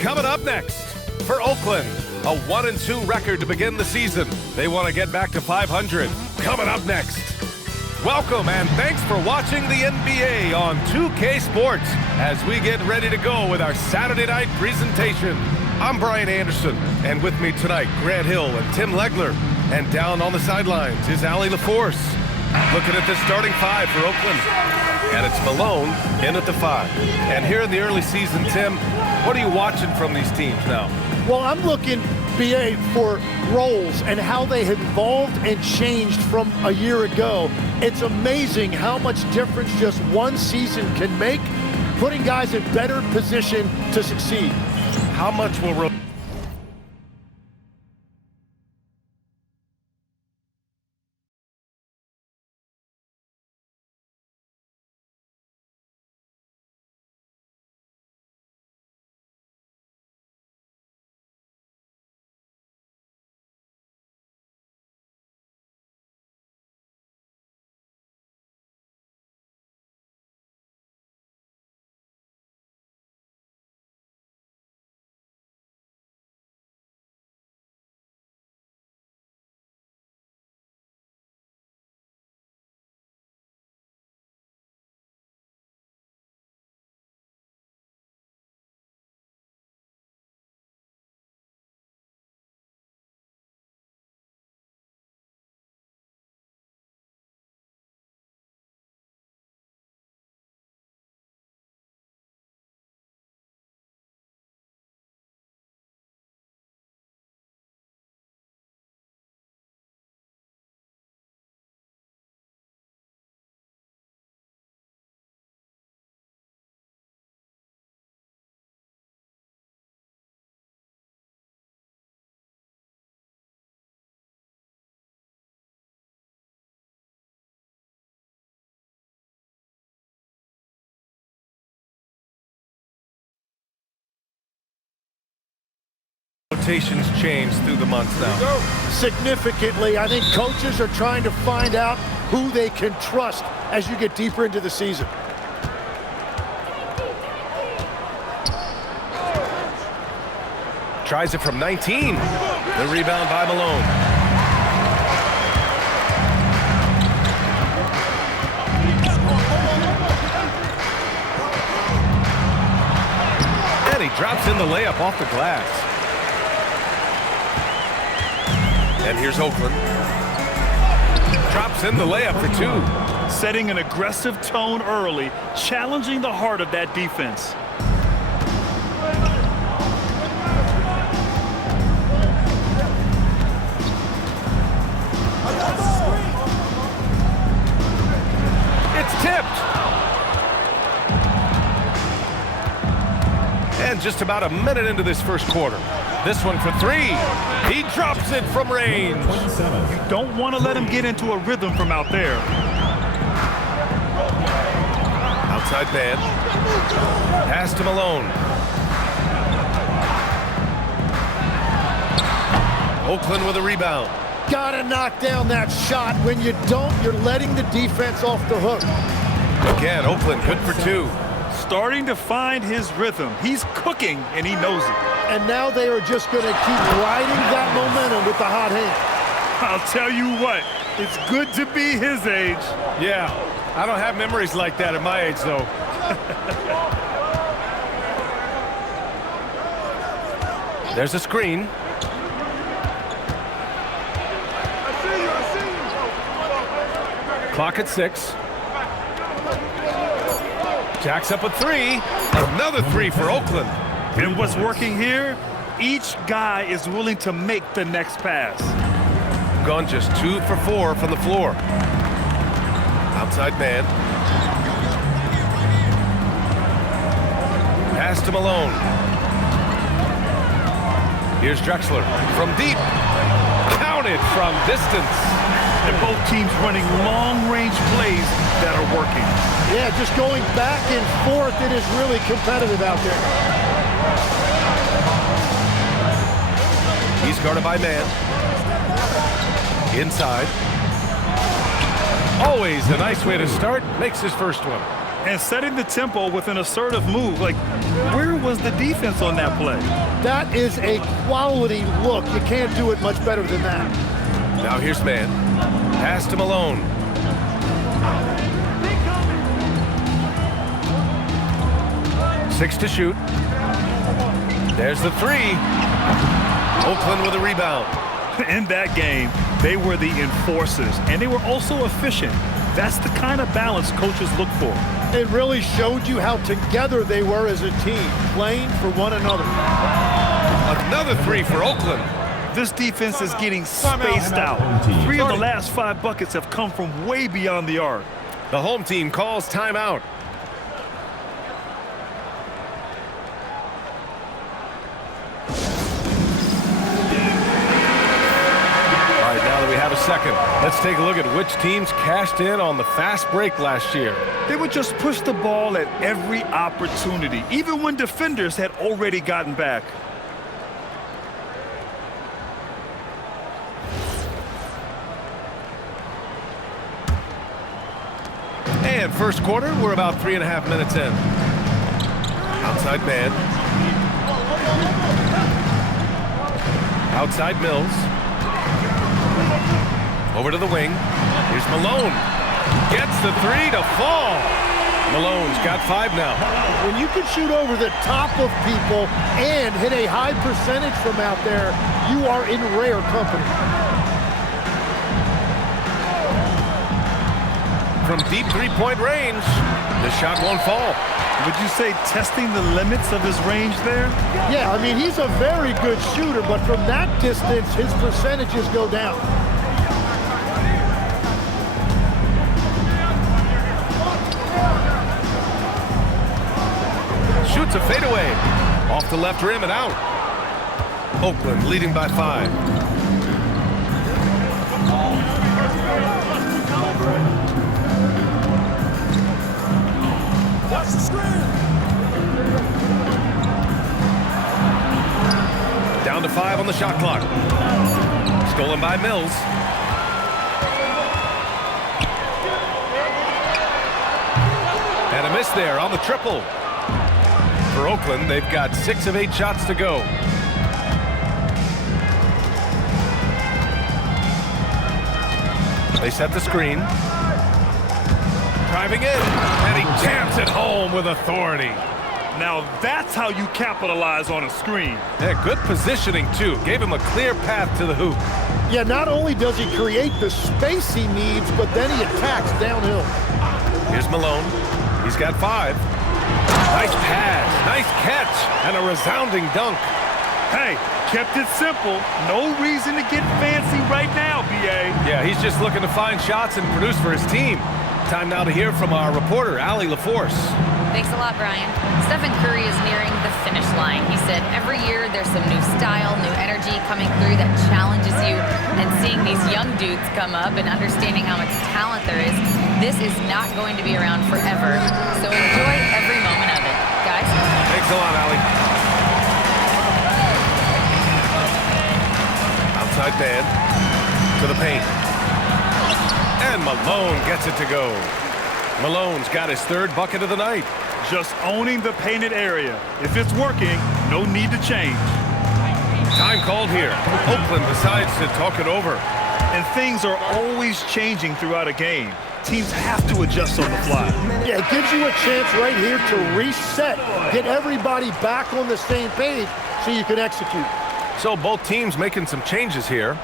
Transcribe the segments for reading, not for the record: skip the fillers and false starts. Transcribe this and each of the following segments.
Coming up next, for Oakland, a 1-2 record to begin the season. They want to get back to 500. Coming up next. Welcome and thanks for watching the NBA on 2K Sports as we get ready to go with our Saturday night presentation. I'm Brian Anderson, and with me tonight, Grant Hill and Tim Legler. And down on the sidelines is Allie LaForce. Looking at the starting five for Oakland. And it's Malone in at the 5. And here in the early season, Tim, what are you watching from these teams now? Well, I'm looking, BA, for roles and how they have evolved and changed from a year ago. It's amazing how much difference just one season can make, putting guys in better position to succeed. How much will rotations change through the months now? Significantly, I think coaches are trying to find out who they can trust as you get deeper into the season. Tries it from 19. The rebound by Malone. And he drops in the layup off the glass. And here's Oakland. Drops in the layup for 2. Setting an aggressive tone early, challenging the heart of that defense. It's tipped. And just about a minute into this first quarter. This one for 3. He drops it from range. You don't want to let him get into a rhythm from out there. Outside man. Pass to Malone. Oakland with a rebound. Gotta knock down that shot. When you don't, you're letting the defense off the hook. Again, Oakland good for 2. Starting to find his rhythm. He's cooking, and he knows it. And now they are just going to keep riding that momentum with the hot hand. I'll tell you what, it's good to be his age. Yeah, I don't have memories like that at my age, though. There's a screen. Clock at 6. Jacks up a 3. Another 3 for Oakland. And what's working here? Each guy is willing to make the next pass. Gone just 2 for 4 from the floor. Outside man. Pass to Malone. Here's Drexler from deep. Counted from distance. And both teams running long-range plays that are working. Yeah, just going back and forth. It is really competitive out there. He's guarded by man. Inside. Always a nice way to start. Makes his first one. And setting the tempo with an assertive move. Like, where was the defense on that play? That is a quality look. You can't do it much better than that. Now here's man. Pass to Malone. Six to shoot. There's the 3. Oakland with a rebound. In that game, they were the enforcers, and they were also efficient. That's the kind of balance coaches look for. It really showed you how together they were as a team, playing for one another. Another 3 for Oakland. This defense is getting spaced out. 3 of the last 5 buckets have come from way beyond the arc. The home team calls timeout. All right, now that we have a second, let's take a look at which teams cashed in on the fast break last year. They would just push the ball at every opportunity, even when defenders had already gotten back. And first quarter, we're about 3.5 minutes in. Outside man. Outside Mills. Over to the wing. Here's Malone. Gets the 3 to fall. Malone's got 5 now. When you can shoot over the top of people and hit a high percentage from out there, you are in rare company. From deep three-point range, the shot won't fall. Would you say testing the limits of his range there? Yeah, I mean, he's a very good shooter, but from that distance, his percentages go down. Shoots a fadeaway. Off the left rim and out. Oakland leading by 5. Down to 5 on the shot clock. Stolen by Mills. And a miss there on the triple. For Oakland, they've got 6 of 8 shots to go. They set the screen. Driving in, and he jams it home with authority. Now that's how you capitalize on a screen. Yeah, good positioning, too. Gave him a clear path to the hoop. Yeah, not only does he create the space he needs, but then he attacks downhill. Here's Malone. He's got 5. Nice pass, nice catch, and a resounding dunk. Hey, kept it simple. No reason to get fancy right now, BA. Yeah, he's just looking to find shots and produce for his team. Time now to hear from our reporter, Allie LaForce. Thanks a lot, Brian. Stephen Curry is nearing the finish line. He said every year there's some new style, new energy coming through that challenges you. And seeing these young dudes come up and understanding how much talent there is, this is not going to be around forever. So enjoy every moment of it, guys. Thanks a lot, Allie. Outside man to the paint. And Malone gets it to go. Malone's got his 3rd bucket of the night. Just owning the painted area. If it's working, no need to change. Time called here. Oakland decides to talk it over. And things are always changing throughout a game. Teams have to adjust on the fly. Yeah, it gives you a chance right here to reset, get everybody back on the same page so you can execute. So both teams making some changes here.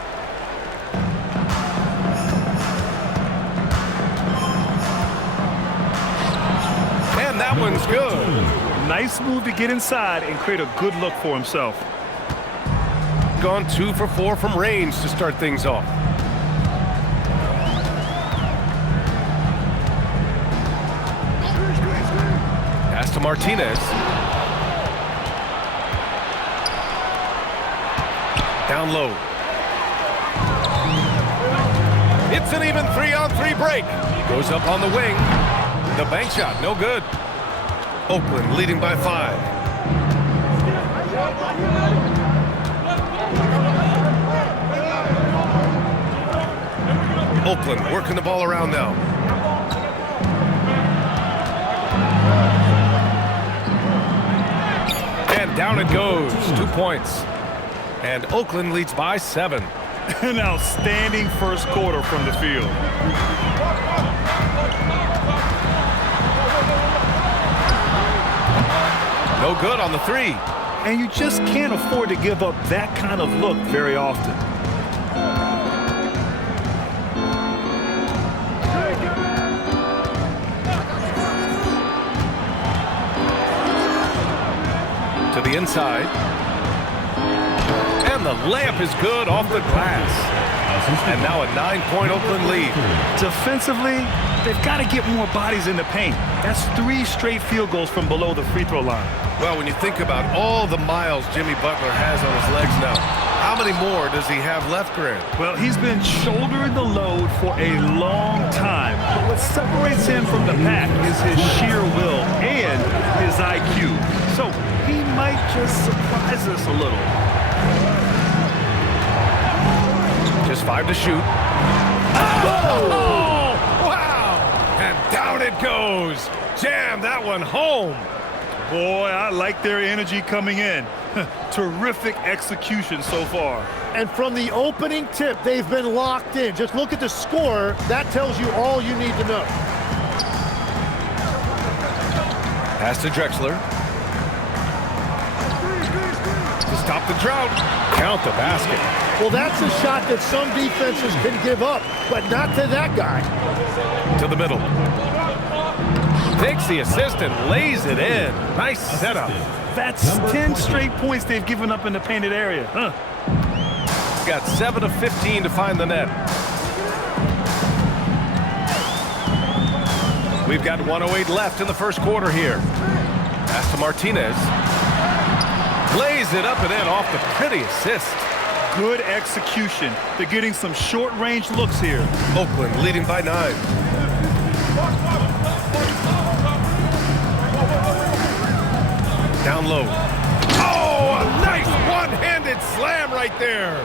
And that one's good. Nice move to get inside and create a good look for himself. Gone 2 for 4 from range to start things off. Pass to Martinez. Down low. It's an even 3-on-3 break. Goes up on the wing. The bank shot, no good. Oakland leading by 5. Oakland working the ball around now. And down it goes. 2 points. And Oakland leads by 7. An outstanding first quarter from the field. No good on the 3. And you just can't afford to give up that kind of look very often. To the inside. And the layup is good off the glass. And now a 9-point Oakland lead. Defensively, they've got to get more bodies in the paint. That's 3 straight field goals from below the free throw line. Well, when you think about all the miles Jimmy Butler has on his legs now, how many more does he have left, Grant? Well, he's been shouldering the load for a long time. But what separates him from the pack is his sheer will and his IQ. So he might just surprise us a little. Just 5 to shoot. Oh! Wow! And down it goes. Jam that one home. Boy, I like their energy coming in. Terrific execution so far. And from the opening tip, they've been locked in. Just look at the score. That tells you all you need to know. Pass to Drexler. To stop the drought. Count the basket. Well, that's a shot that some defenses can give up, but not to that guy. To the middle. Takes the assist and lays it in. Nice setup. That's 10 straight points they've given up in the painted area. Got 7 of 15 to find the net. We've got 1:08 left in the first quarter here. Pass to Martinez. Lays it up and in off the pretty assist. Good execution. They're getting some short-range looks here. Oakland leading by 9. Down low. Oh, a nice one-handed slam right there.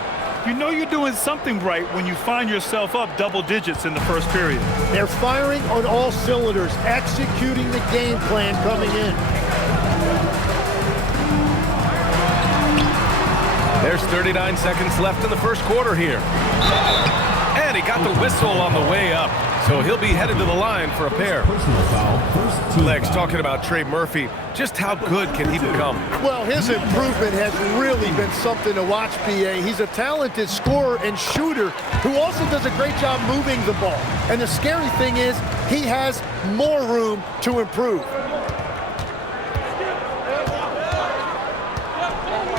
You know you're doing something right when you find yourself up double digits in the first period. They're firing on all cylinders, executing the game plan coming in. There's 39 seconds left in the first quarter here. And he got the whistle on the way up. So he'll be headed to the line for a pair. Legs talking about Trey Murphy. Just how good can he become? Well, his improvement has really been something to watch, BA. He's a talented scorer and shooter who also does a great job moving the ball. And the scary thing is he has more room to improve.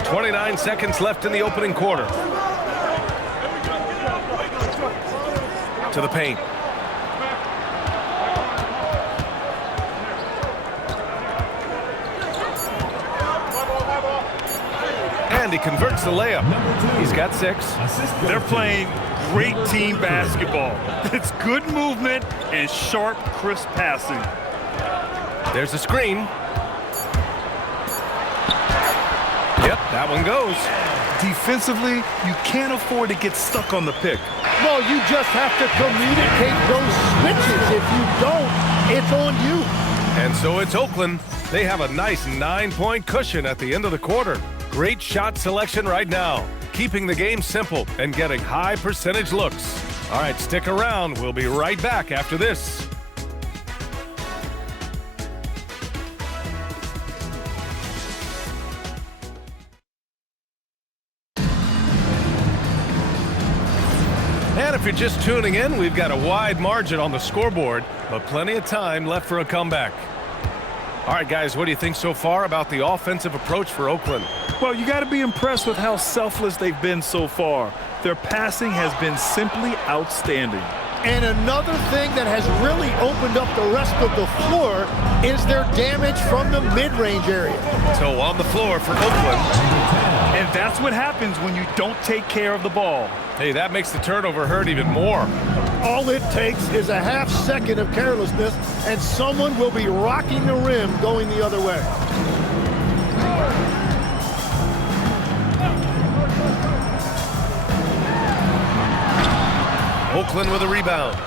29 seconds left in the opening quarter. To the paint. And he converts the layup. He's got 6. They're playing great team basketball. It's good movement and sharp, crisp passing. There's a screen. Yep, that one goes. Defensively, you can't afford to get stuck on the pick. Well, you just have to communicate those switches. If you don't, it's on you. And so it's Oakland. They have a nice 9-point cushion at the end of the quarter. Great shot selection right now, keeping the game simple and getting high percentage looks. All right, stick around. We'll be right back after this. And if you're just tuning in, we've got a wide margin on the scoreboard, but plenty of time left for a comeback. All right, guys, what do you think so far about the offensive approach for Oakland? Well, you got to be impressed with how selfless they've been so far. Their passing has been simply outstanding. And another thing that has really opened up the rest of the floor is their damage from the mid-range area. So on the floor for Oakland. And that's what happens when you don't take care of the ball. Hey, that makes the turnover hurt even more. All it takes is a half second of carelessness, and someone will be rocking the rim going the other way. Oakland with a rebound.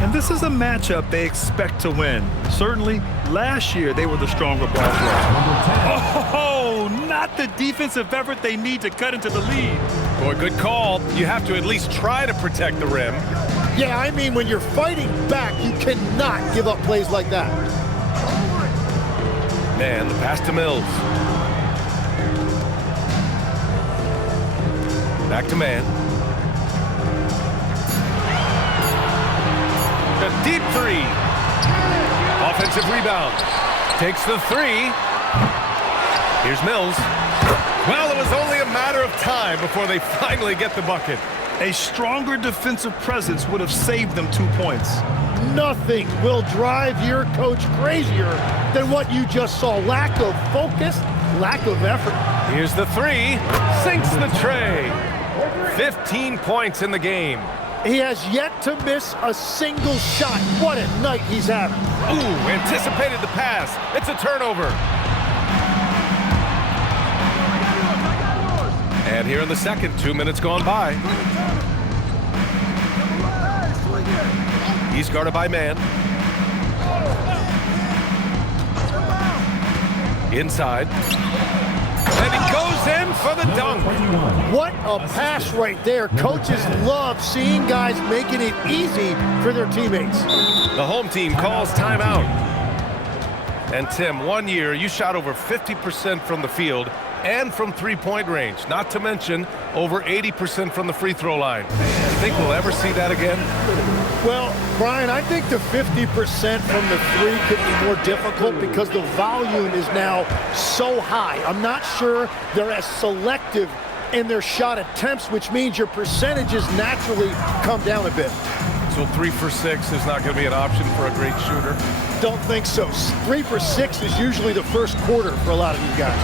And this is a matchup they expect to win. Certainly, last year they were the stronger ball club. Oh, not the defensive effort they need to cut into the lead. Boy, good call. You have to at least try to protect the rim. Yeah, I mean, when you're fighting back, you cannot give up plays like that. Man, the pass to Mills. Back to man. A deep three. Offensive rebound. Takes the three. Here's Mills. Well, it was only a matter of time before they finally get the bucket. A stronger defensive presence would have saved them 2 points. Nothing will drive your coach crazier than what you just saw. Lack of focus, lack of effort. Here's the three. Sinks the tray. 15 points in the game. He has yet to miss a single shot. What a night he's having. Ooh, anticipated the pass. It's a turnover. And here in the second, 2 minutes gone by. He's guarded by man. Inside. And he goes in for the dunk. What a pass right there. Coaches love seeing guys making it easy for their teammates. The home team calls timeout. And Tim, 1 year, you shot over 50% from the field and from three-point range, not to mention over 80% from the free throw line. You think we'll ever see that again? Well, Brian, I think the 50% from the three could be more difficult because the volume is now so high. I'm not sure they're as selective in their shot attempts, which means your percentages naturally come down a bit. So 3 for 6 is not going to be an option for a great shooter? Don't think so. 3 for 6 is usually the first quarter for a lot of these guys.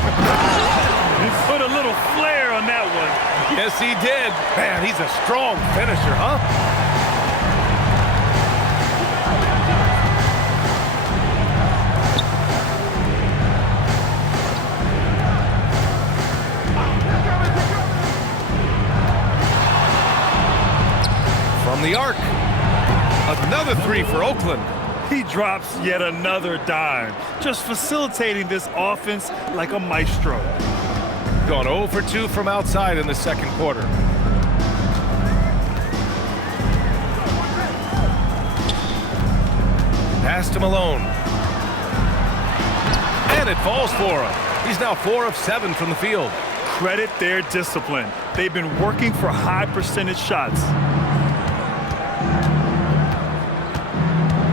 He put a little flair on that one. Yes, he did. Man, he's a strong finisher, huh? From the arc. Another three for Oakland. He drops yet another dime, just facilitating this offense like a maestro. Gone 0 for 2 from outside in the second quarter. Pass to Malone. And it falls for him. He's now 4 of 7 from the field. Credit their discipline. They've been working for high percentage shots.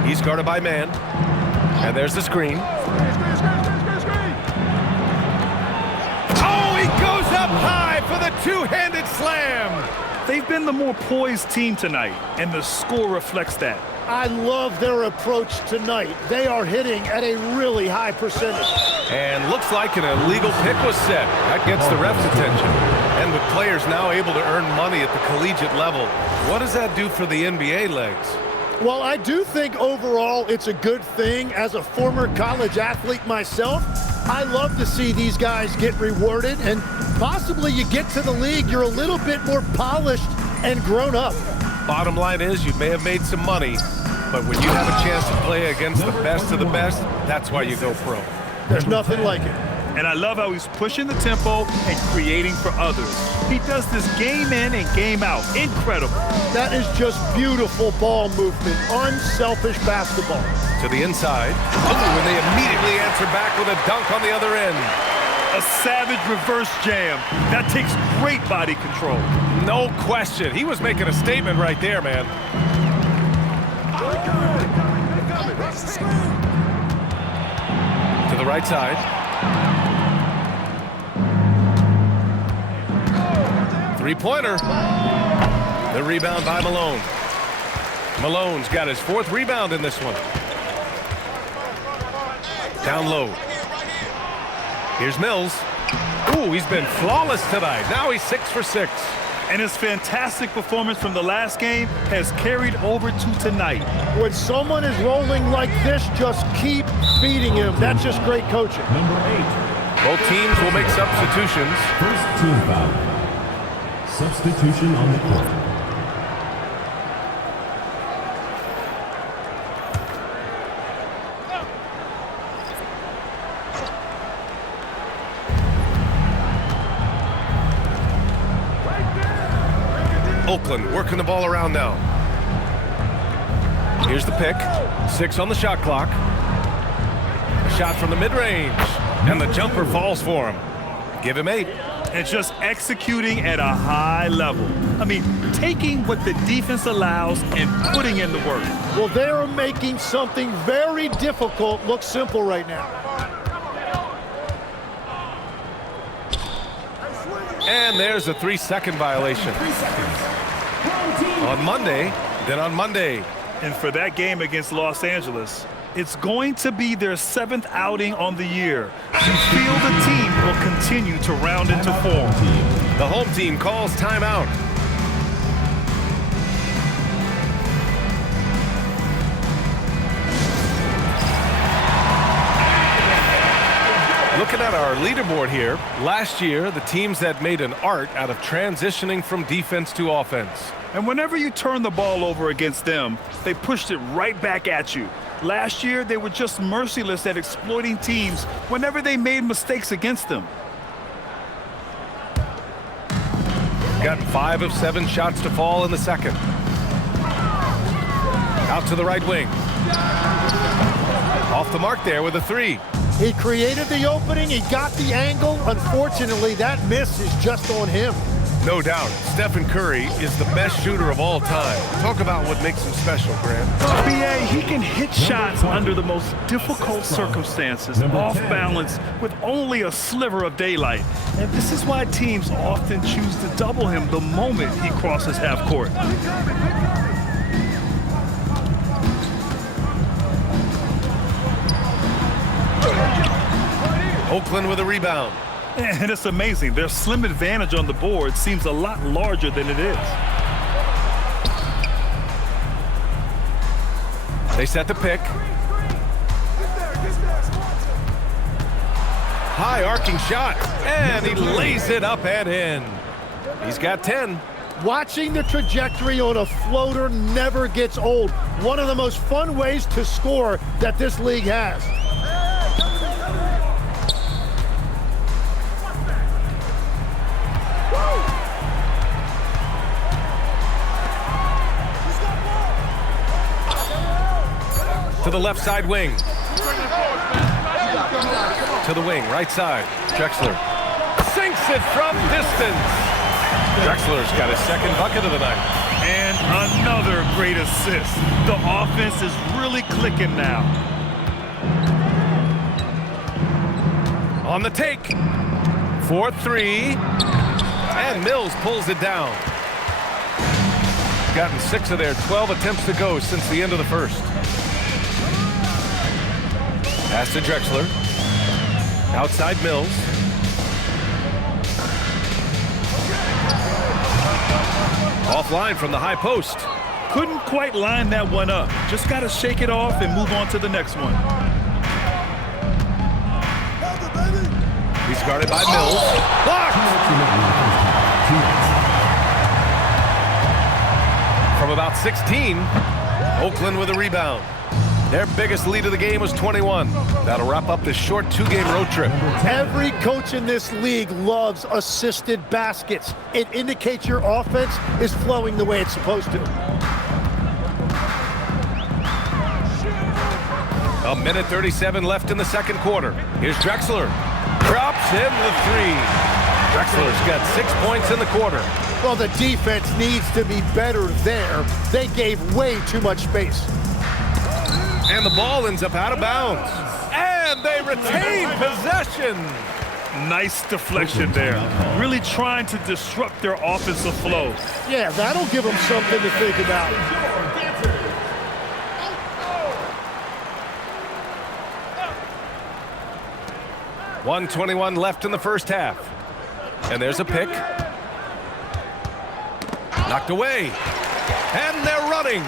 He's guarded by man. And there's the screen. Oh, he goes up high for the two-handed slam. They've been the more poised team tonight, and the score reflects that. I love their approach tonight. They are hitting at a really high percentage. And looks like an illegal pick was set. That gets the ref's attention. And with players now able to earn money at the collegiate level, what does that do for the NBA legs? Well, I do think overall it's a good thing. As a former college athlete myself, I love to see these guys get rewarded, and possibly you get to the league, you're a little bit more polished and grown up. Bottom line is you may have made some money, but when you have a chance to play against the best of the best, that's why you go pro. There's nothing like it. And I love how he's pushing the tempo and creating for others. He does this game in and game out. Incredible. That is just beautiful ball movement, unselfish basketball. To the inside. Oh, and they immediately answer back with a dunk on the other end. A savage reverse jam. That takes great body control. No question. He was making a statement right there, man. the right side. Three-pointer. The rebound by Malone. Malone's got his 4th rebound in this one. Down low. Here's Mills. Ooh, he's been flawless tonight. Now he's 6 for 6. And his fantastic performance from the last game has carried over to tonight. When someone is rolling like this, just keep feeding him. That's just great coaching. Number 8. Both teams will make substitutions. First team foul. Substitution on the court. Oakland working the ball around now. Here's the pick. 6 on the shot clock. A shot from the mid-range. And the jumper falls for him. Give him 8. And just executing at a high level. I mean, taking what the defense allows and putting in the work. Well, they are making something very difficult look simple right now. And there's a 3-second violation. 3 seconds. On Monday, then on Monday. And for that game against Los Angeles, it's going to be their 7th outing on the year. You feel the team will continue to round into form. The home team calls timeout. Looking at our leaderboard here, last year, the teams that made an art out of transitioning from defense to offense. And whenever you turn the ball over against them, they pushed it right back at you. Last year, they were just merciless at exploiting teams whenever they made mistakes against them. Gotten 5 of 7 shots to fall in the second. Out to the right wing. Off the mark there with a 3. He created the opening. He got the angle. Unfortunately, that miss is just on him. No doubt, Stephen Curry is the best shooter of all time. Talk about what makes him special, Grant. UBA, he can hit shots under the most difficult circumstances, off balance, with only a sliver of daylight. And this is why teams often choose to double him the moment he crosses half court. Oakland with a rebound. And it's amazing. Their slim advantage on the board seems a lot larger than it is. They set the pick. High arcing shot. And he lays it up and in. He's got 10. Watching the trajectory on a floater never gets old. One of the most fun ways to score that this league has. To the left side wing. To the wing, right side. Drexler sinks it from distance. Drexler's got his 2nd bucket of the night. And another great assist. The offense is really clicking now. On the take. 4-3. And Mills pulls it down. Gotten 6 of their 12 attempts to go since the end of the first. Pass to Drexler. Outside Mills. Offline from the high post. Couldn't quite line that one up. Just got to shake it off and move on to the next one. He's guarded by Mills. Blocked! From about 16, Oakland with a rebound. Their biggest lead of the game was 21. That'll wrap up this short 2-game road trip. Every coach in this league loves assisted baskets. It indicates your offense is flowing the way it's supposed to. A minute 37 left in the second quarter. Here's Drexler. Drops in the 3. Drexler's got 6 points in the quarter. Well, the defense needs to be better there. They gave way too much space. And the ball ends up out of bounds. And And they retain possession. Nice deflection there. Really trying to disrupt their offensive flow. Yeah, that'll give them something to think about. .121 left in the first half. And there's a pick. Knocked away. And they're running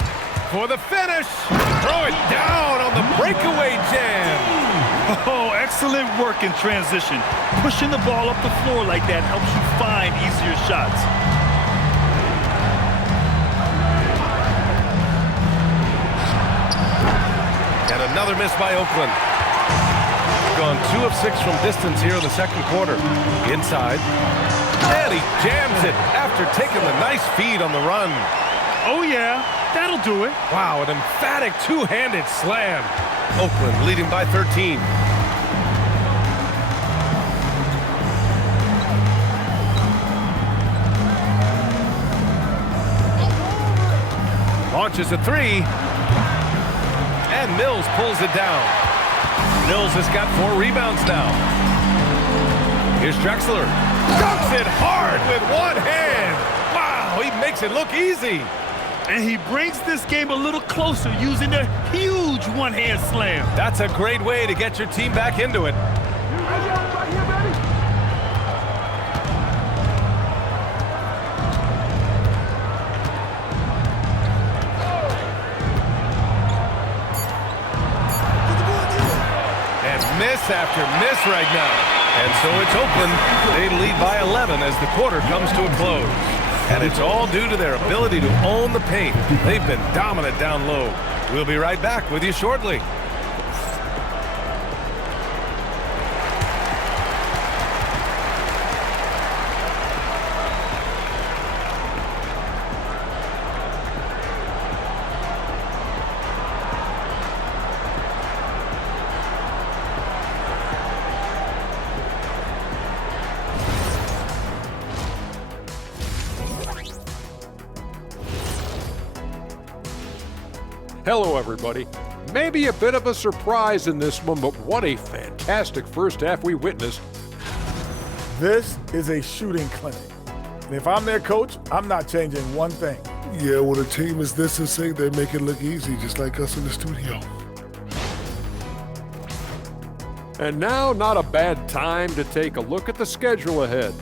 for the finish. Throw it down on the breakaway jam. Oh, excellent work in transition. Pushing the ball up the floor like that helps you find easier shots. And another miss by Oakland. Gone 2 of 6 from distance here in the second quarter. Inside. And he jams it after taking the nice feed on the run. Oh, yeah. That'll do it. Wow, an emphatic two-handed slam. Oakland leading by 13. Launches a 3. And Mills pulls it down. Mills has got 4 rebounds now. Here's Drexler. Dunks it hard with one hand. Wow, he makes it look easy. And he brings this game a little closer using a huge one-hand slam. That's a great way to get your team back into it. And miss after miss right now. And so it's Oakland. They lead by 11 as the quarter comes to a close. And it's all due to their ability to own the paint. They've been dominant down low. We'll be right back with you shortly. Hello, everybody. Maybe a bit of a surprise in this one, but what a fantastic first half we witnessed. This is a shooting clinic. And if I'm their coach, I'm not changing one thing. Yeah, when a team is this in sync, they make it look easy, just like us in the studio. And now, not a bad time to take a look at the schedule ahead.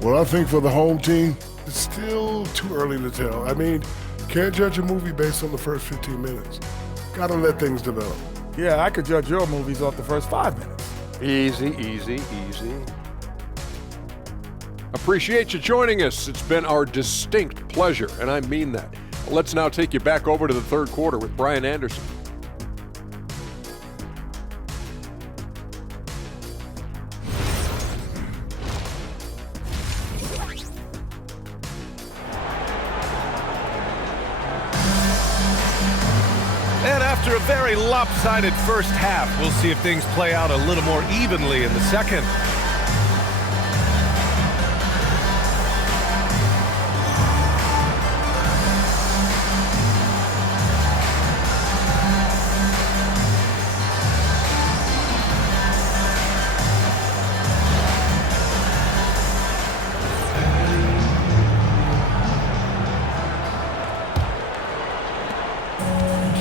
Well, I think for the home team, it's still too early to tell. I mean, can't judge a movie based on the first 15 minutes. Gotta let things develop. Yeah, I could judge your movies off the first 5 minutes. Easy, easy, easy. Appreciate you joining us. It's been our distinct pleasure, and I mean that. Let's now take you back over to the third quarter with Brian Anderson. And after a very lopsided first half, we'll see if things play out a little more evenly in the second.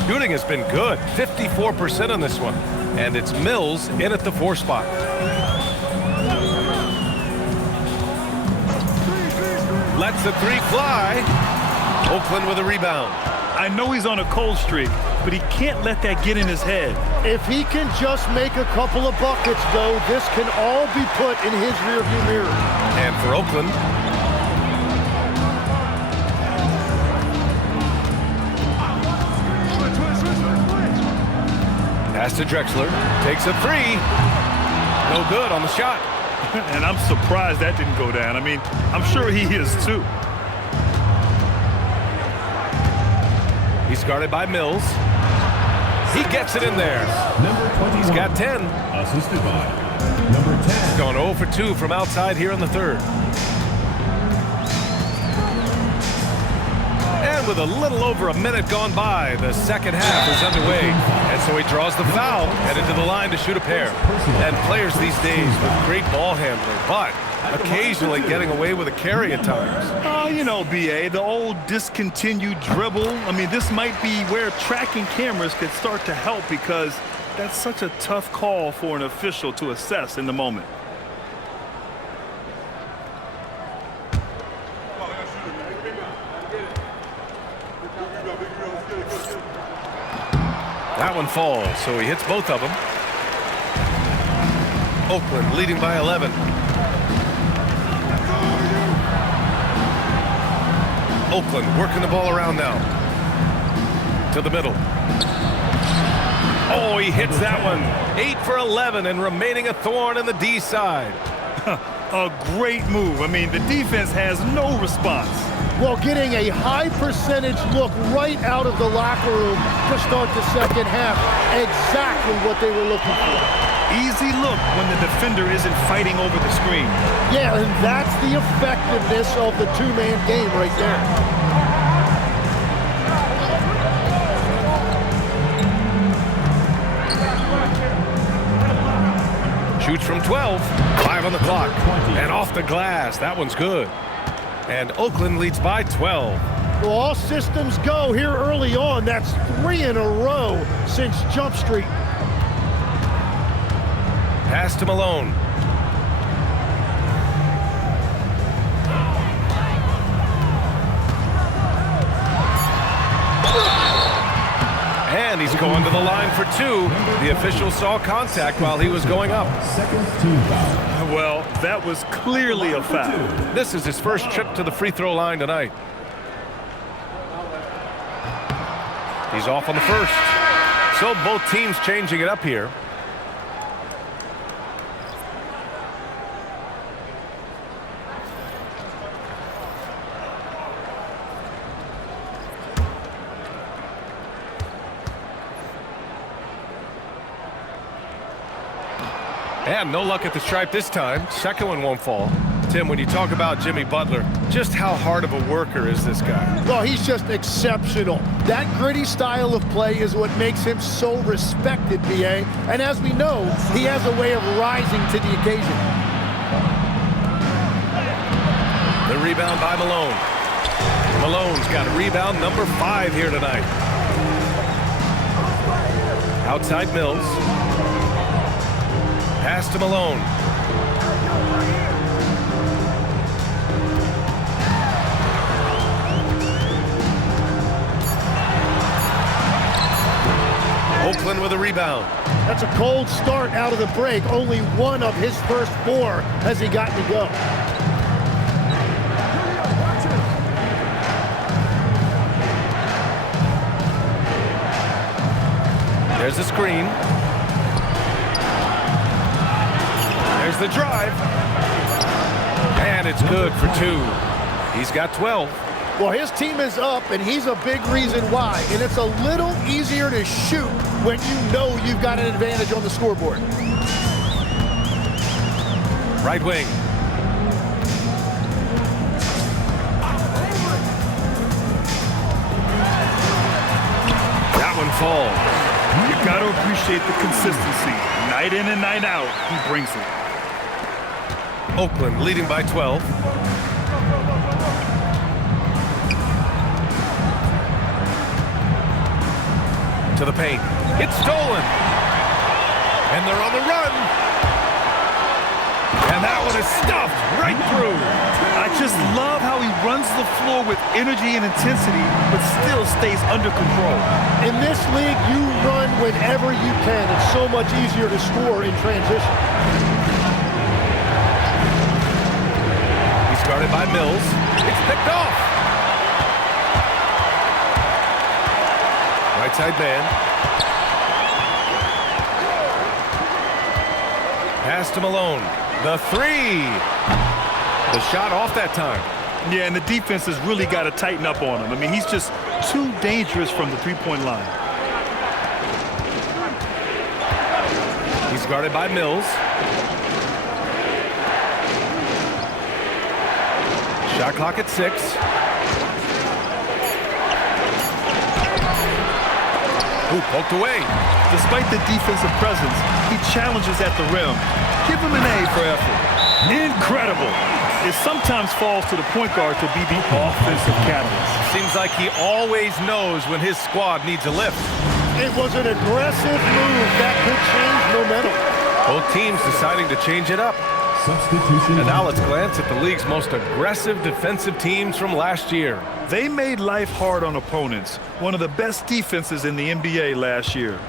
Shooting has been good, 54% on this one. And it's Mills in at the 4 spot. Lets the 3 fly. Oakland with a rebound. I know he's on a cold streak, but he can't let that get in his head. If he can just make a couple of buckets, though, this can all be put in his rearview mirror. And for Oakland, pass to Drexler, takes a 3. No good on the shot. And I'm surprised that didn't go down. I mean, I'm sure he is too. He's guarded by Mills. He gets it in there. Number 21. He's got 10. Assisted by number 10. Going 0 for 2 from outside here in the third. And And with a little over a minute gone by, the second half is underway. And so he draws the foul, headed to the line to shoot a pair. And players these days with great ball handling, but occasionally getting away with a carry at times. Oh, you know, BA, the old discontinued dribble. I mean, this might be where tracking cameras could start to help, because that's such a tough call for an official to assess in the moment. That one falls, so he hits both of them. Oakland leading by 11. Oakland working the ball around now. To the middle. Oh, he hits that one. 8 for 11 and remaining a thorn in the D side. A great move. I mean, the defense has no response. Well, getting a high percentage look right out of the locker room to start the second half. Exactly what they were looking for. Easy look when the defender isn't fighting over the screen. Yeah, and that's the effectiveness of the two-man game right there. Shoots from 12. 5 on the clock. And off the glass. That one's good. And Oakland leads by 12. Well, all systems go here early on. That's 3 in a row since Jump Street. Pass to Malone. And he's going to the line for 2. The official saw contact while he was going up. Well, that was clearly a foul. This is his first trip to the free throw line tonight. He's off on the first. So both teams changing it up here. And no luck at the stripe this time. Second one won't fall. Tim, when you talk about Jimmy Butler, just how hard of a worker is this guy? Well, he's just exceptional. That gritty style of play is what makes him so respected, BA. And as we know, he has a way of rising to the occasion. The rebound by Malone. Malone's got rebound number 5 here tonight. Outside Mills. Pass to Malone. Oakland with a rebound. That's a cold start out of the break. Only one of his first 4 has he gotten to go. There's the screen. There's the drive. And it's good for 2. He's got 12. Well, his team is up, and he's a big reason why. And it's a little easier to shoot when you know you've got an advantage on the scoreboard. Right wing. That one falls. You got to appreciate the consistency. Night in and night out, he brings it. Oakland leading by 12. To the paint. It's stolen. And they're on the run. And that one is stuffed right through. I just love how he runs the floor with energy and intensity, but still stays under control. In this league, you run whenever you can. It's so much easier to score in transition. He's guarded by Mills. It's picked off. Right side man. Pass to Malone. The 3. The shot off that time. Yeah, and the defense has really got to tighten up on him. I mean, he's just too dangerous from the three-point line. He's guarded by Mills. Shot clock at 6. Ooh, poked away. Despite the defensive presence, he challenges at the rim. Give him an A for effort. Incredible. It sometimes falls to the point guard to be the offensive catalyst. Seems like he always knows when his squad needs a lift. It was an aggressive move that could change momentum. Both teams deciding to change it up. Substitution. And now let's glance at the league's most aggressive defensive teams from last year. They made life hard on opponents. One of the best defenses in the NBA last year.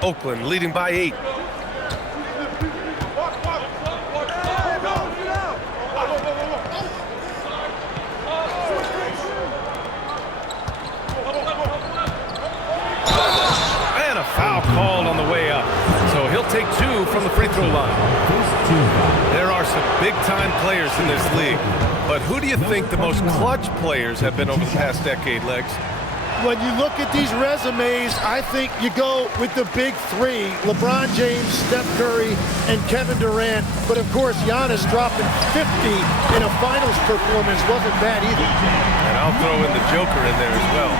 Oakland leading by 8. And a foul called on the way up. So he'll take 2 from the free throw line. There are some big-time players in this league. But who do you think the most clutch players have been over the past decade, Legs? When you look at these resumes, I think you go with the big 3, LeBron James, Steph Curry, and Kevin Durant. But of course, Giannis dropping 50 in a finals performance wasn't bad either. And I'll throw in the Joker in there as well.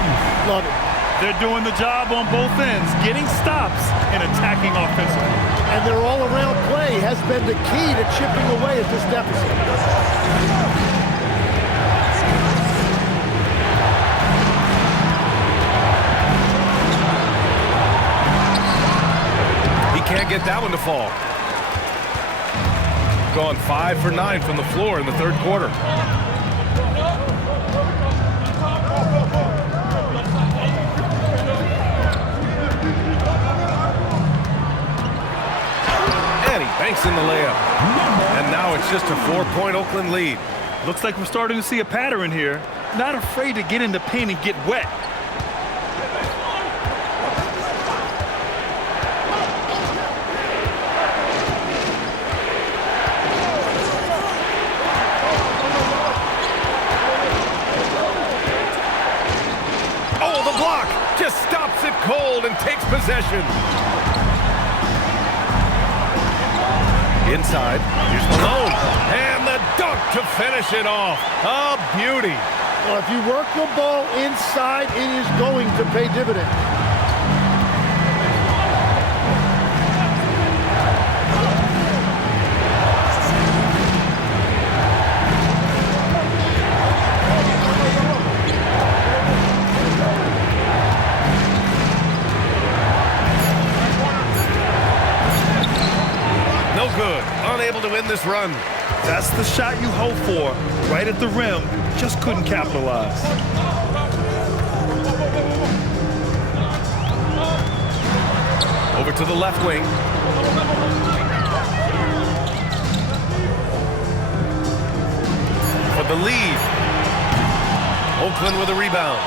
Love it. They're doing the job on both ends, getting stops and attacking offensively. And their all-around play has been the key to chipping away at this deficit. Can't get that one to fall. Gone 5 for 9 from the floor in the third quarter. And he banks in the layup. And now it's just a 4-point Oakland lead. Looks like we're starting to see a pattern here. Not afraid to get in the paint and get wet. Stops it cold and takes possession. Inside, here's Malone. And the dunk to finish it off. A beauty. Well, if you work the ball inside, it is going to pay dividends. Good. Unable to win this run. That's the shot you hope for. Right at the rim. Just couldn't capitalize. Over to the left wing. For the lead. Oakland with a rebound.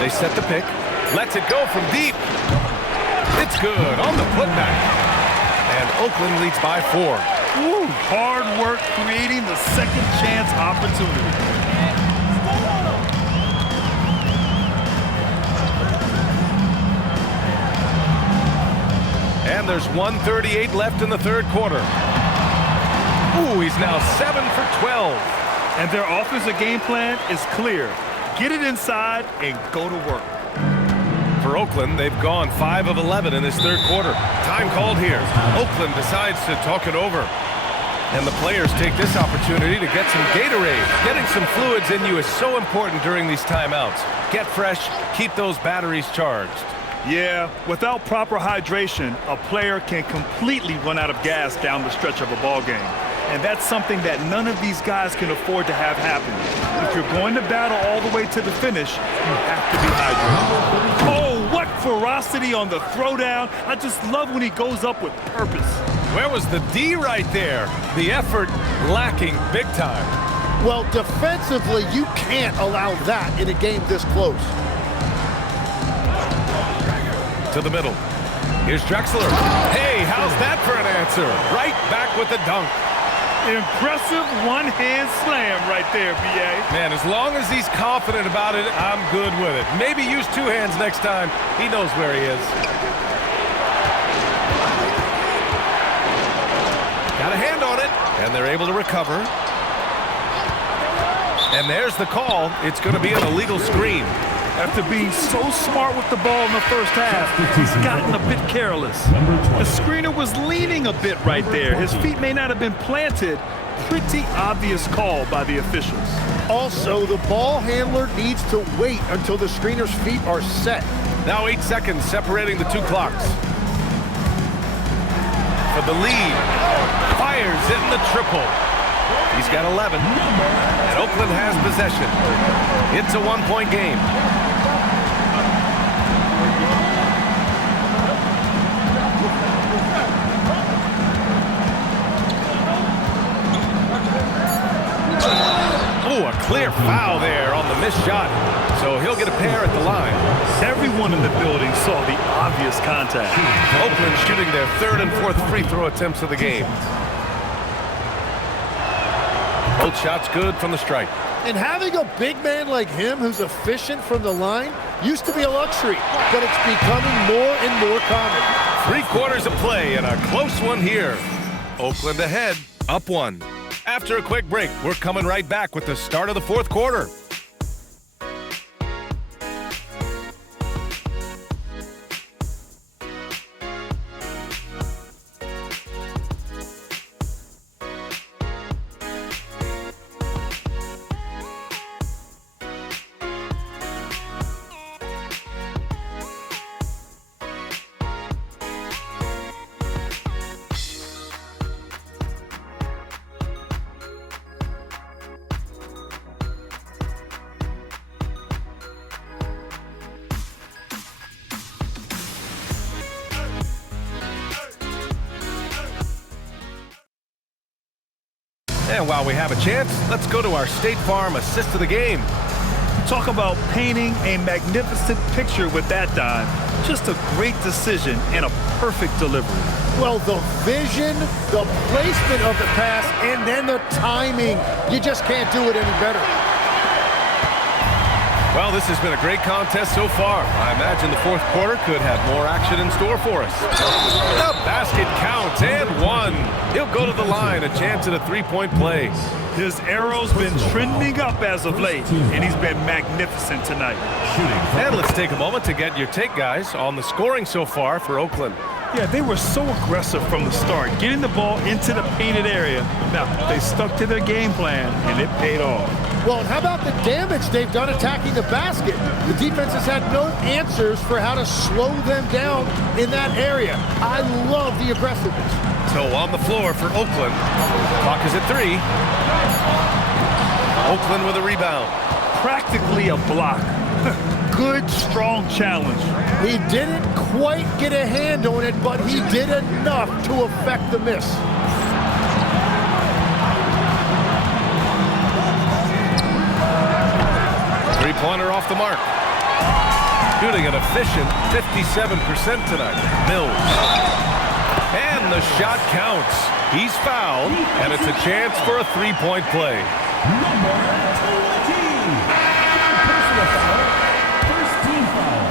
They set the pick. Lets it go from deep. It's good on the putback. And Oakland leads by 4. Ooh, hard work creating the second chance opportunity. And there's 1:38 left in the third quarter. Ooh, he's now 7 for 12. And their offensive game plan is clear. Get it inside and go to work. For Oakland, they've gone 5 of 11 in this third quarter. Time called here. Oakland decides to talk it over. And the players take this opportunity to get some Gatorade. Getting some fluids in you is so important during these timeouts. Get fresh, keep those batteries charged. Yeah, without proper hydration, a player can completely run out of gas down the stretch of a ball game. And that's something that none of these guys can afford to have happen. If you're going to battle all the way to the finish, you have to be hydrated. Oh, what ferocity on the throwdown. I just love when he goes up with purpose. Where was the D right there? The effort lacking big time. Well, defensively, you can't allow that in a game this close. To the middle. Here's Drexler. Hey, how's that for an answer? Right back with the dunk. Impressive one-hand slam right there, B.A. Man, as long as he's confident about it, I'm good with it. Maybe use two hands next time. He knows where he is. Got a hand on it, and they're able to recover. And there's the call. It's going to be an illegal screen. After being so smart with the ball in the first half, he's gotten a bit careless. The screener was leaning a bit right there. His feet may not have been planted. Pretty obvious call by the officials. Also, the ball handler needs to wait until the screener's feet are set. Now 8 seconds separating the two clocks. For the lead. Fires in the triple. He's got 11. And Oakland has possession. It's a one-point game. Oh, a clear foul there on the missed shot. So he'll get a pair at the line. Everyone in the building saw the obvious contact. Oakland shooting their third and fourth free throw attempts of the game. Both shots good from the stripe. And having a big man like him who's efficient from the line used to be a luxury, but it's becoming more and more common. 3/4 of play and a close one here. Oakland ahead, up one. After a quick break, we're coming right back with the start of the fourth quarter. And while we have a chance, let's go to our State Farm assist of the game. Talk about painting a magnificent picture with that dive. Just a great decision and a perfect delivery. Well, the vision, the placement of the pass, and then the timing. You just can't do it any better. Well, this has been a great contest so far. I imagine the fourth quarter could have more action in store for us. The basket counts and one. He'll go to the line, a chance at a three-point play. His arrow's been trending up as of late, and he's been magnificent tonight. And let's take a moment to get your take, guys, on the scoring so far for Oakland. Yeah, they were so aggressive from the start, getting the ball into the painted area. Now, they stuck to their game plan, and it paid off. Well, and how about the damage they've done attacking the basket? The defense has had no answers for how to slow them down in that area. I love the aggressiveness. So on the floor for Oakland. Clock is at 3. Oakland with a rebound. Practically a block. Good, strong challenge. He didn't quite get a hand on it, but he did enough to affect the miss. Three-pointer off the mark. Shooting an efficient 57% tonight. Mills. And the shot counts. He's fouled, and it's a chance for a three-point play. Number 20. Personal foul. First team foul.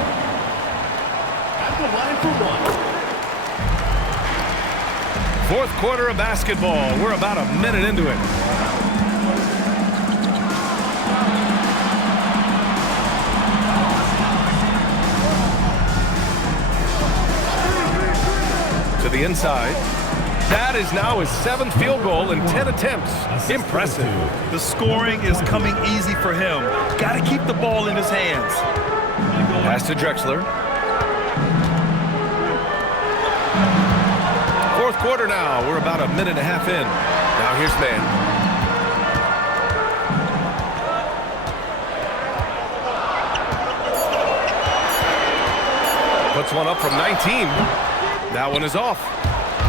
At the line for one. Fourth quarter of basketball. We're about a minute into it. To the inside. That is now his 7th field goal in 10 attempts. Impressive. The scoring is coming easy for him. Got to keep the ball in his hands. Pass to Drexler. Fourth quarter now. We're about a minute and a half in. Now here's Mann. Puts one up from 19. That one is off.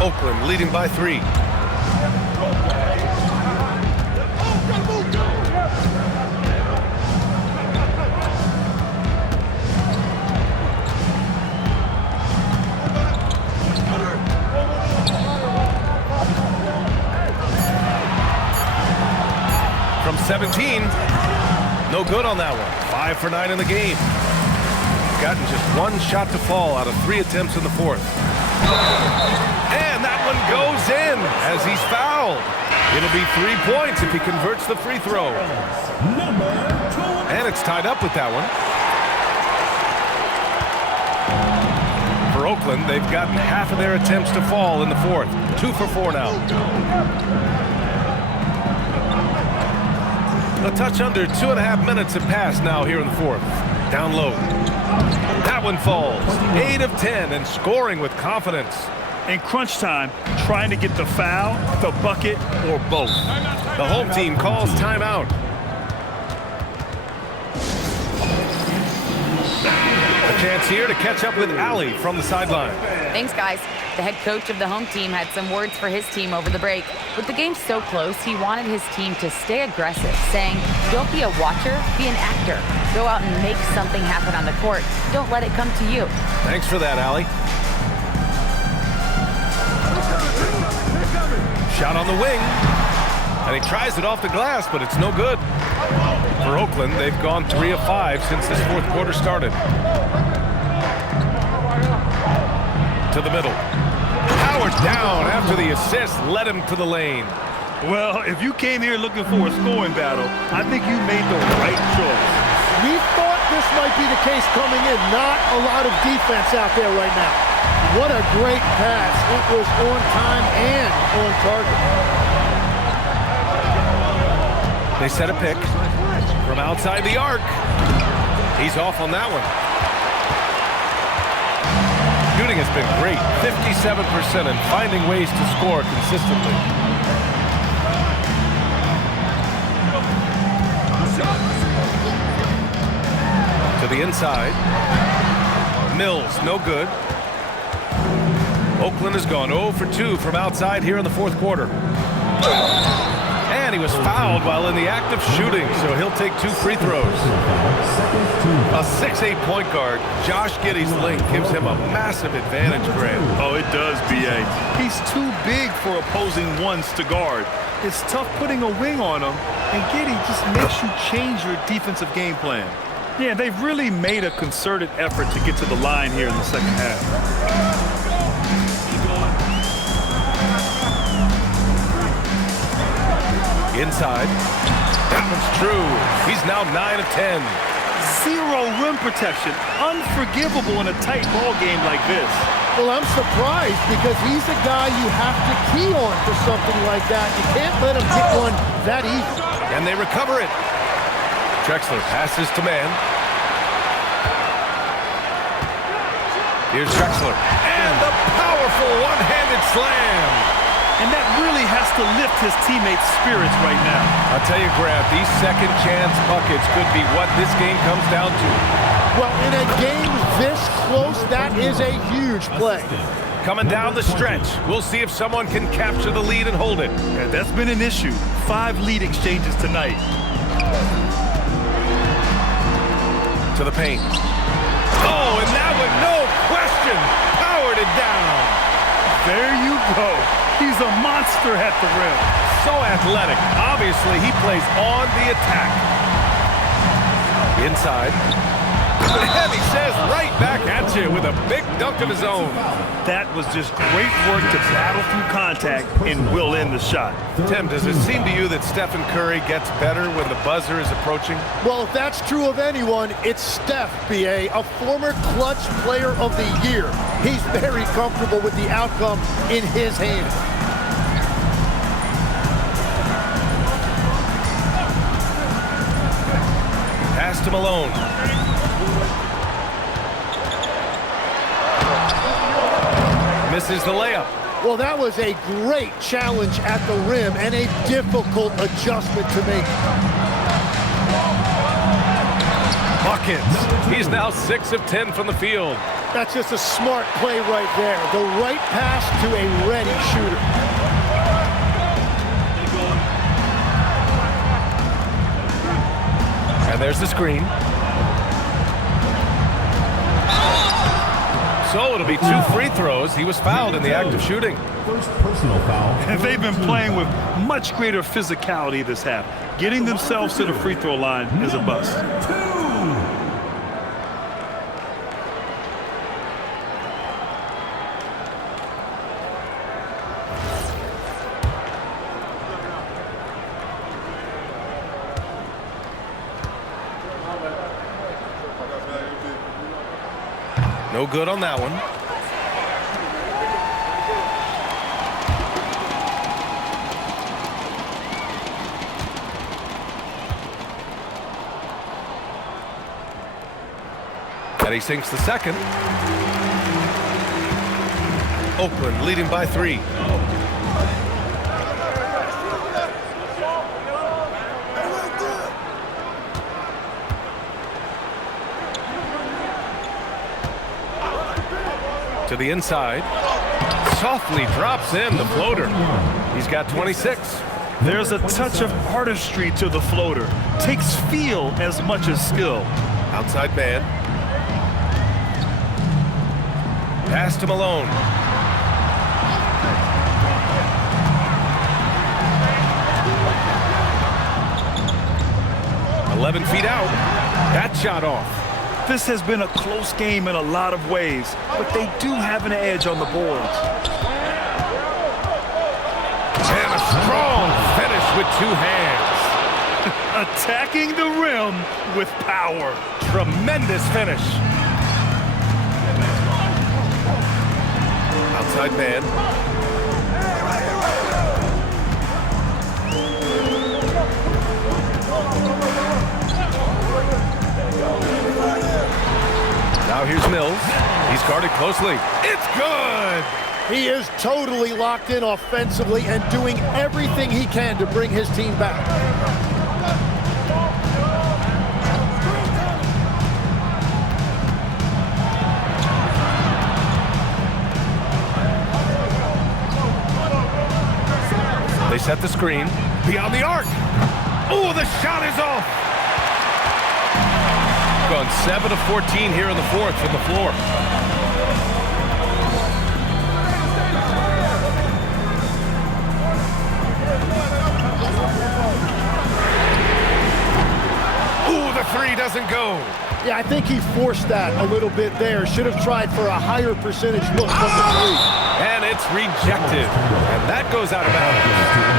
Oakland leading by 3. 17. No good on that one. 5 for 9 in the game. Gotten just one shot to fall out of 3 attempts in the fourth. And that one goes in as he's fouled. It'll be 3 points if he converts the free throw. And it's tied up with that one. For Oakland, they've gotten half of their attempts to fall in the fourth. 2 for 4 now. A touch under 2.5 minutes have passed now here in the fourth. Down low. That one falls. 8 of 10 and scoring with confidence. In crunch time, trying to get the foul, the bucket, or both. The home team calls timeout. A chance here to catch up with Allie from the sideline. Thanks, guys. The head coach of the home team had some words for his team over the break. With the game so close, he wanted his team to stay aggressive, saying, don't be a watcher, be an actor. Go out and make something happen on the court. Don't let it come to you. Thanks for that, Allie. Shot on the wing. And he tries it off the glass, but it's no good. For Oakland, they've gone 3 of 5 since this fourth quarter started. To the middle. Howard down after the assist led him to the lane. Well, if you came here looking for a scoring battle, I think you made the right choice. We thought this might be the case coming in. Not a lot of defense out there right now. What a great pass. It was on time and on target. They set a pick from outside the arc. He's off on that one. Shooting has been great, 57%, and finding ways to score consistently. To the inside. Mills, no good. Oakland has gone 0 for 2 from outside here in the fourth quarter. And he was fouled while in the act of shooting, so he'll take 2 free throws. A 6'8" point guard, Josh Giddey's length gives him a massive advantage, Grant. Oh, it does, B.A. He's too big for opposing ones to guard. It's tough putting a wing on him, and Giddey just makes you change your defensive game plan. Yeah, they've really made a concerted effort to get to the line here in the second half. Inside. That one's true. He's now 9 of 10. 0 rim protection. Unforgivable in a tight ball game like this. Well, I'm surprised because he's a guy you have to key on for something like that. You can't let him get one that easy. And they recover it. Drexler passes to man. Here's Drexler. And the powerful one-handed slam. And that really has to lift his teammates' spirits right now. I'll tell you, Grant, these second-chance buckets could be what this game comes down to. Well, in a game this close, that is a huge play. Coming down the stretch, we'll see if someone can capture the lead and hold it. Yeah, that's been an issue. 5 lead exchanges tonight. To the paint. Oh, and that one, no question, powered it down. There you go. He's a monster at the rim. So athletic. Obviously, he plays on the attack. Inside. And he says right back at you with a big dunk of his own. That was just great work to battle through contact and will end the shot. Tim, does it seem to you that Stephen Curry gets better when the buzzer is approaching? Well, if that's true of anyone, it's Steph, B.A., a former clutch player of the year. He's very comfortable with the outcome in his hands. Pass to Malone. Misses the layup. Well, that was a great challenge at the rim and a difficult adjustment to make. Buckets. He's now 6 of 10 from the field. That's just a smart play right there. The right pass to a ready shooter. And there's the screen. So it'll be 2 free throws. He was fouled in the act of shooting. First personal foul. And they've been playing with much greater physicality this half. Getting themselves to the free throw line is a bust. No good on that one. And he sinks the second. Oakland leading by 3. To the inside. Softly drops in the floater. He's got 26. There's a touch of artistry to the floater. Takes feel as much as skill. Outside man. Pass to Malone. "11 feet out." That shot off. This has been a close game in a lot of ways, but they do have an edge on the boards. And a strong finish with 2 hands. Attacking the rim with power. Tremendous finish. Outside man. Now here's Mills. He's guarded closely. It's good! He is totally locked in offensively and doing everything he can to bring his team back. They set the screen. Beyond the arc. Oh, the shot is off. Gone 7 of 14 here in the 4th from the floor. Ooh, the 3 doesn't go. Yeah, I think he forced that a little bit there. Should have tried for a higher percentage look from the 3. And it's rejected. And that goes out of bounds.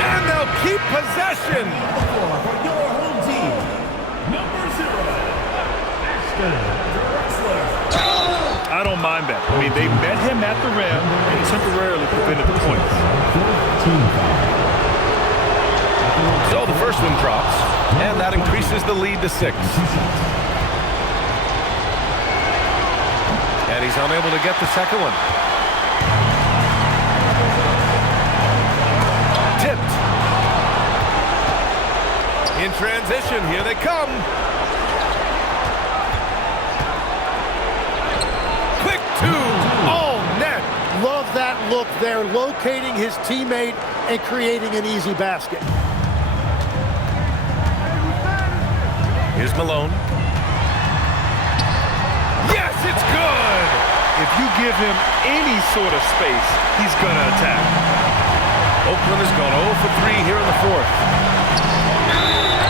And they'll keep possession. For your home team, number 0, Ashton Drexler. I don't mind that. I mean, they met him at the rim and temporarily prevented the points. So the first one drops, and that increases the lead to 6. And he's unable to get the second one. Tipped. In transition, here they come. Quick 2, all net. Love that look there, locating his teammate and creating an easy basket. Here's Malone. Yes, it's good! If you give him any sort of space, he's going to attack. Oakland has gone 0 for 3 here in the 4th.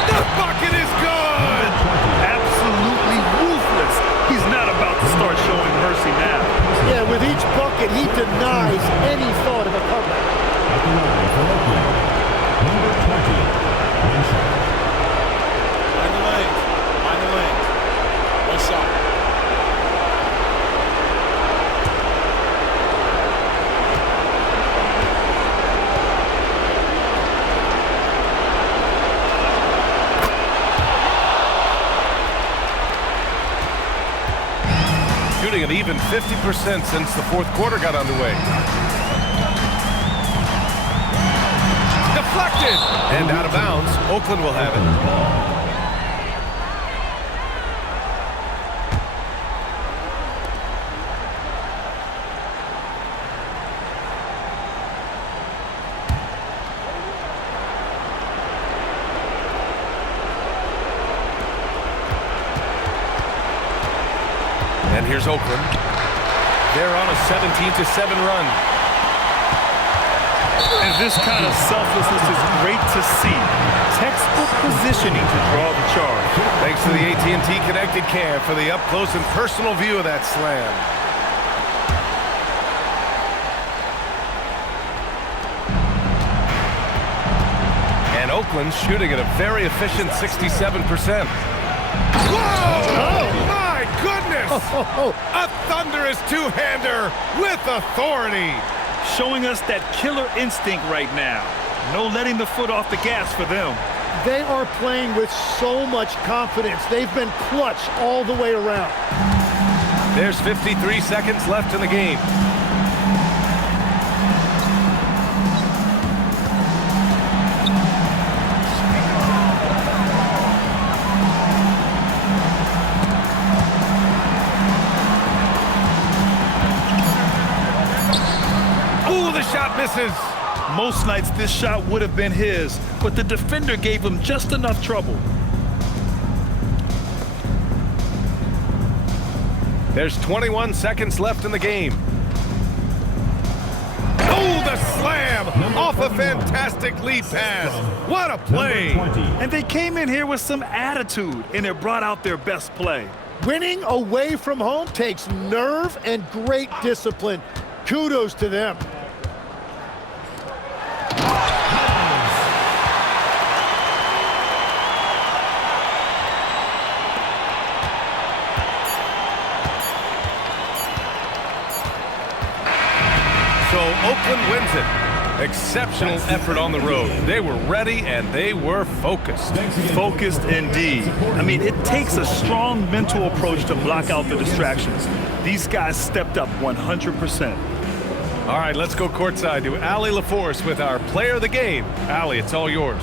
The bucket is good! Absolutely ruthless. He's not about to start showing mercy now. Yeah, with each bucket, he denies any thought of a comeback. Number 20, Winship. Find the lane. One shot. Shooting at even 50% since the 4th quarter got underway. Deflected! And out of bounds. Oakland will have it. And here's Oakland. They're on a 17-7 run. And this kind of selflessness is great to see. Textbook positioning to draw the charge. Thanks to the AT&T Connected Cam for the up-close and personal view of that slam. And Oakland's shooting at a very efficient 67%. Whoa! Oh, my goodness! A thunderous two-hander with authority. Showing us that killer instinct right now. No letting the foot off the gas for them. They are playing with so much confidence. They've been clutch all the way around. There's 53 seconds left in the game. Ooh, the shot misses. Most nights this shot would have been his, but the defender gave him just enough trouble. There's 21 seconds left in the game. Oh, the slam off a fantastic lead pass. What a play. And they came in here with some attitude, and it brought out their best play. Winning away from home takes nerve and great discipline. Kudos to them. So Oakland wins it. Exceptional effort on the road. They were ready and they were focused. Focused indeed. I mean, it takes a strong mental approach to block out the distractions. These guys stepped up 100%. All right, let's go courtside to Allie LaForce with our player of the game. Allie, it's all yours.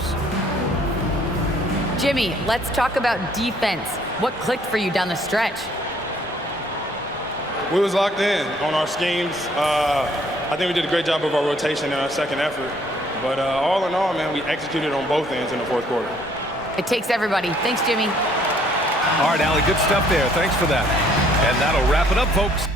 Jimmy, let's talk about defense. What clicked for you down the stretch? We was locked in on our schemes. I think we did a great job of our rotation in our second effort. But all in all, man, we executed on both ends in the fourth quarter. It takes everybody. Thanks, Jimmy. All right, Allie, good stuff there. Thanks for that. And that'll wrap it up, folks.